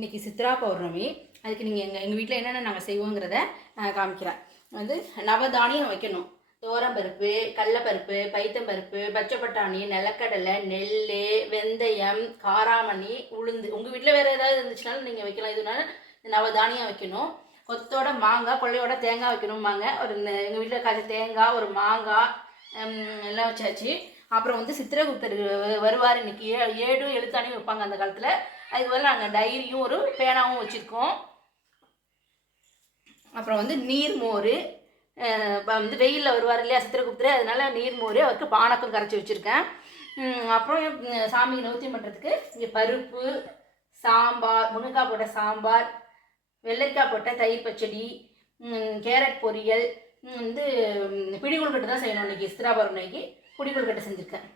இன்றைக்கி சித்ரா பௌர்ணமி. அதுக்கு நீங்கள் எங்கள் வீட்டில் என்னென்ன நாங்கள் செய்வோங்கிறத நான் காமிக்கிறேன். நவதானியம் வைக்கணும். தோரம்பருப்பு, கடலப்பருப்பு, பைத்தம்பருப்பு, பச்சை பட்டாணி, நிலக்கடலை, நெல், வெந்தயம், காராமணி, உளுந்து. உங்கள் வீட்டில் வேறு ஏதாவது இருந்துச்சுனாலும் நீங்கள் வைக்கலாம். இதனால நவதானியம் வைக்கணும். கொத்தோட மாங்காய், கொள்ளையோட தேங்காய் வைக்கணும்பாங்க. எங்கள் வீட்டில் காய்ச்ச தேங்காய், ஒரு மாங்காய் எல்லாம் வச்சாச்சு. அப்புறம் சித்திரகுப்தர் வருவார். இன்றைக்கி 7 எழுத்தாணியும் வைப்பாங்க அந்த காலத்தில். அதுக்கு பதில் நாங்கள் டைரியும் ஒரு பேனாவும் வச்சுருக்கோம். அப்புறம் நீர்மோர், வெயிலில் வருவார் இல்லையா சித்திரகுப்தர், அதனால் நீர்மோர், அவருக்கு பானக்கம் கரைச்சி வச்சுருக்கேன். அப்புறம் சாமிக்கு நௌத்தியம் பண்ணுறதுக்கு இங்கே பருப்பு, சாம்பார், முருங்கைக்காய் போட்ட சாம்பார், வெள்ளரிக்காய் போட்ட தயிர் பச்சடி, கேரட் பொரியல், பிடிக்குள்கட்டு தான் செய்யணும். இன்றைக்கி சித்ரா பௌர்ணமிக்கு பிடிக்குள்கட்டு செஞ்சுருக்கேன்.